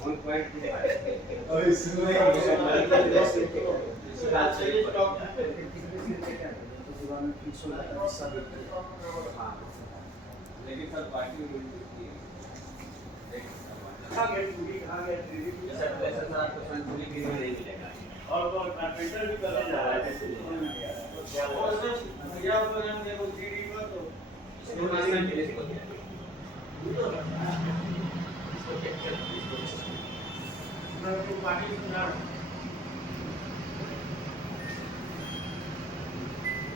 और इसमें लेकिन सर पार्टी और कारपेंटर भी करने जा रहा है और सर भैया को नाम देखो जीडी में तो इसको मारना के लिए इसको दिया इसको चेक कर इसको पार्टी सुना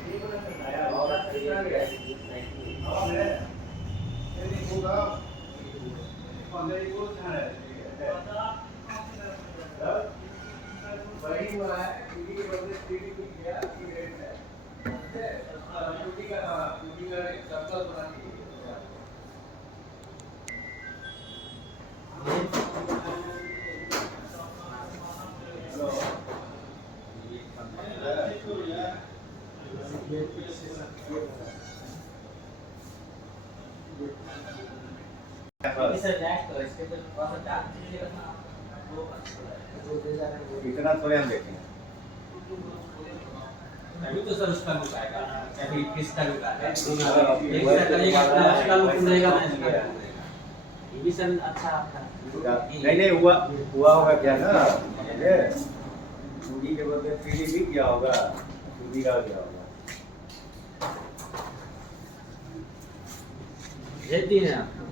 ये को ना आया और सही आ गया और है ये होगा पंद्रह को था वही हुआ है टीवी के बदले टीवी को किया की रेट है टीवी का शब्द बना दिया इतना थोड़े हम देखें अभी तो सर उसका लुक आएगा अभी किसका लुक आता है एक से करेगा उसका लुक रहेगा ना इसका ये भी सर अच्छा आपका नहीं हुआ होगा क्या ना ये पूरी के बदले पीडी भी क्या होगा पूरी का क्या होगा भेज दिए आप